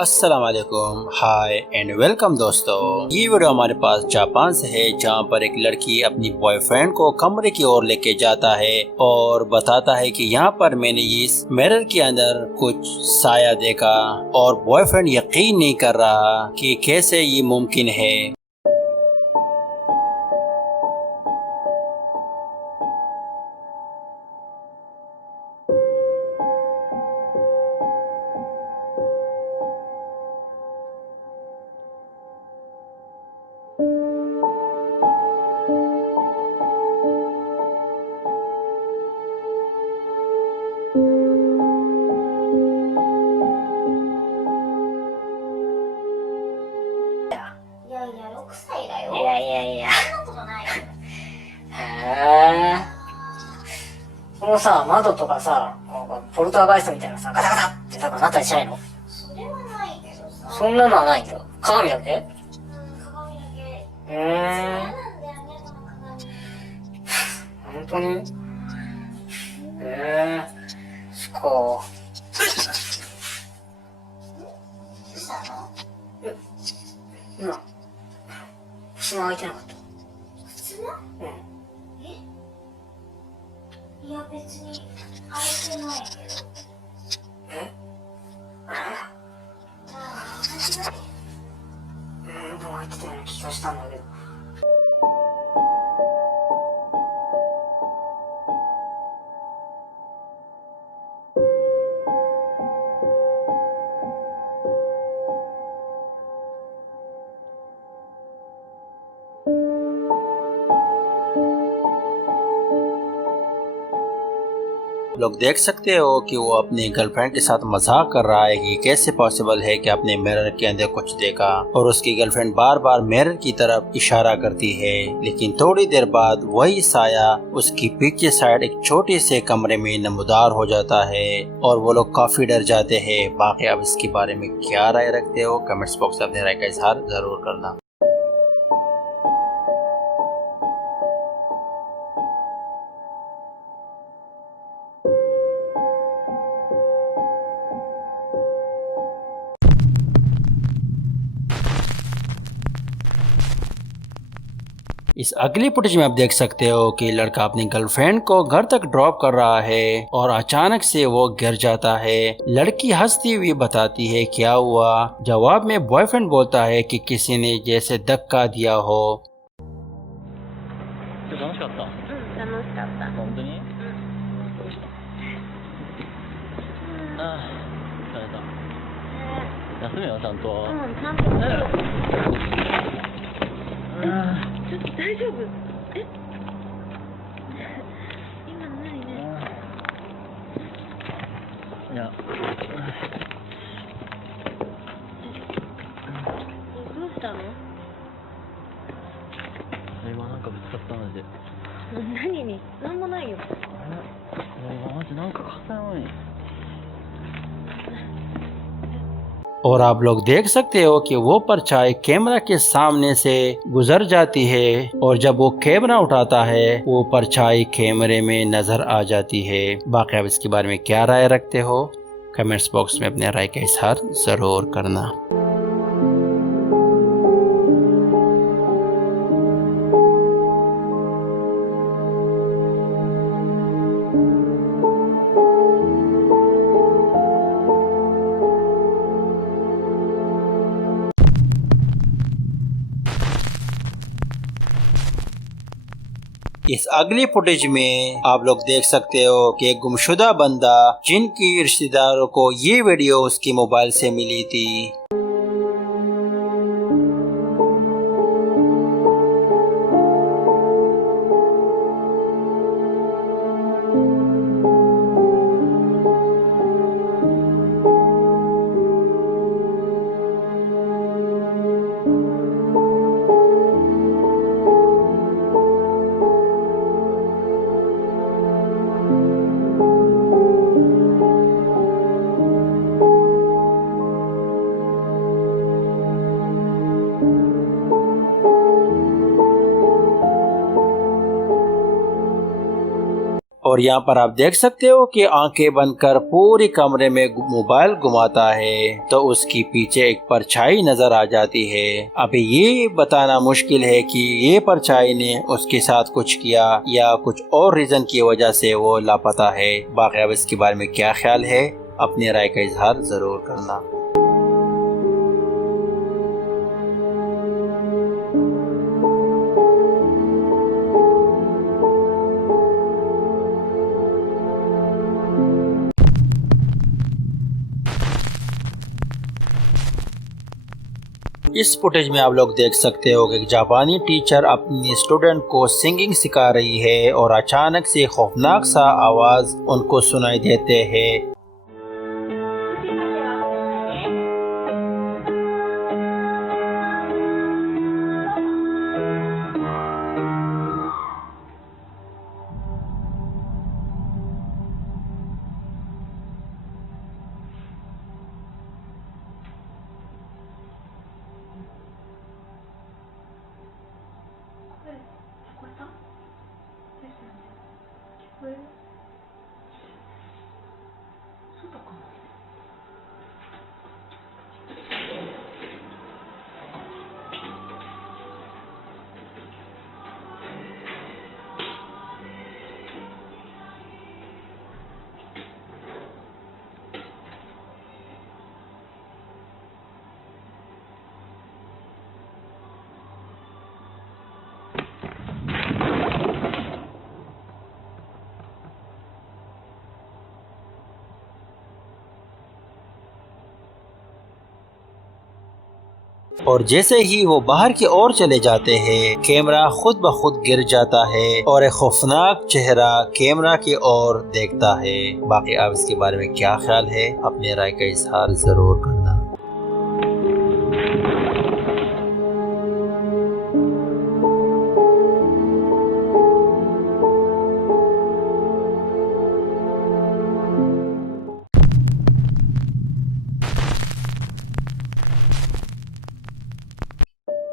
अस्सलाम वालेकुम, हाय and welcome दोस्तों। ये वीडियो हमारे पास जापान से है, जहाँ पर एक लड़की अपनी बॉयफ्रेंड को कमरे की ओर लेके जाता है और बताता है कि यहाँ पर मैंने इस मिरर के अंदर कुछ साया देखा और बॉयफ्रेंड यकीन नहीं कर रहा कि कैसे ये मुमकिन है।6歳だよ。いやいやいや。そんなことないよ。へぇこのさ、窓とかさ、ポルターガイストみたいなさ、ガタガタって多分なったりしないの？それはないけどさ。そんなのはないんだ。鏡だけ？鏡だけ。うーん。嫌なんだよね、この鏡。本当に？そっか。どうしたの？今、襖開いてなかった。襖？いや別に開いてないけど。ああ、同じだよ。でも開いてたような気がしたんだけど。लोग देख सकते हो कि वो अपनी गर्लफ्रेंड के साथ मजाक कर रहा है कि कैसे पॉसिबल है कि आपने मिरर के अंदर कुछ देखा, और उसकी गर्लफ्रेंड बार बार मिरर की तरफ इशारा करती है। लेकिन थोड़ी देर बाद वही साया उसकी पीछे साइड एक छोटे से कमरे में नमूदार हो जाता है और वो लोग काफी डर जाते हैं। बाकी आप इसके बारे में क्या राय रखते हो, कमेंट्स बॉक्स में अपनी राय का इजहार जरूर करना। इस अगली फुटेज में आप देख सकते हो कि लड़का अपनी गर्लफ्रेंड को घर तक ड्रॉप कर रहा है और अचानक से वो गिर जाता है। लड़की हंसती हुई बताती है क्या हुआ। जवाब में बॉयफ्रेंड बोलता है कि किसी ने जैसे धक्का दिया हो। 楽しかった。楽しかった。本当に？ああ、疲れた。休めよちゃんと。ちゃんと。ちょっと大丈夫？今ないね。いや。どうしたの？今なんかぶつかったマジで。何に？なんもないよ。今マジなんか硬いのに。 और आप लोग देख सकते हो कि वो परछाई कैमरा के सामने से गुजर जाती है और जब वो कैमरा उठाता है वो परछाई कैमरे में नजर आ जाती है। बाकी आप इसके बारे में क्या राय रखते हो, कमेंट्स बॉक्स में अपने राय का इजहार जरूर करना। इस अगली फुटेज में आप लोग देख सकते हो कि एक गुमशुदा बंदा जिनकी रिश्तेदारों को ये वीडियो उसकी मोबाइल से मिली थी। और यहाँ पर आप देख सकते हो कि आंखें बंद कर पूरी कमरे में मोबाइल घुमाता है तो उसकी पीछे एक परछाई नजर आ जाती है। अभी ये बताना मुश्किल है कि ये परछाई ने उसके साथ कुछ किया या कुछ और रीजन की वजह से वो लापता है। बाकी अब इसके बारे में क्या ख्याल है, अपनी राय का इजहार जरूर करना। इस फुटेज में आप लोग देख सकते हो कि एक जापानी टीचर अपनी स्टूडेंट को सिंगिंग सिखा रही है और अचानक से खौफनाक सा आवाज उनको सुनाई देते हैं। और जैसे ही वो बाहर की ओर चले जाते हैं, कैमरा खुद ब खुद गिर जाता है और एक खौफनाक चेहरा कैमरा की ओर देखता है। बाकी आप इसके बारे में क्या ख्याल है, अपनी राय का इजहार जरूर करना।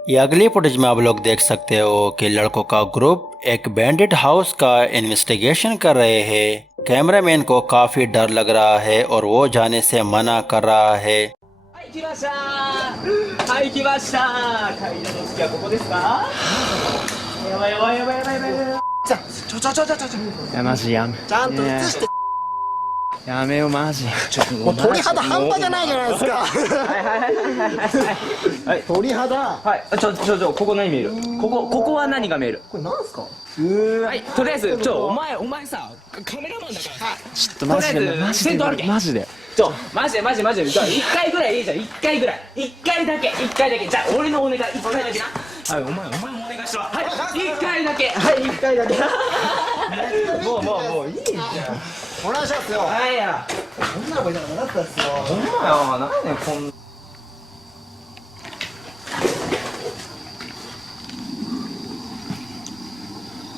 ये अगली फुटेज में आप लोग देख सकते हो कि लड़कों का ग्रुप एक बैंडेड हाउस का इन्वेस्टिगेशन कर रहे हैं। कैमरामैन को काफी डर लग रहा है और वो जाने से मना कर रहा है।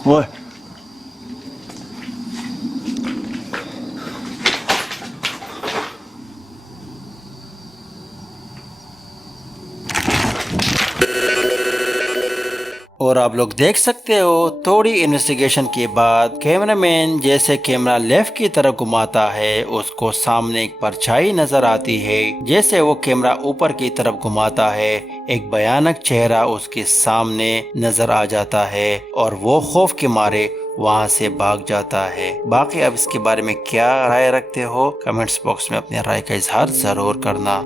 おい。और आप लोग देख सकते हो थोड़ी इन्वेस्टिगेशन के बाद कैमरामैन जैसे कैमरा लेफ्ट की तरफ घुमाता है, उसको सामने एक परछाई नजर आती है। जैसे वो कैमरा ऊपर की तरफ घुमाता है, एक भयानक चेहरा उसके सामने नजर आ जाता है और वो खौफ के मारे वहां से भाग जाता है। बाकी अब इसके बारे में क्या राय रखते हो, कमेंट्स बॉक्स में अपनी राय का इजहार जरूर करना।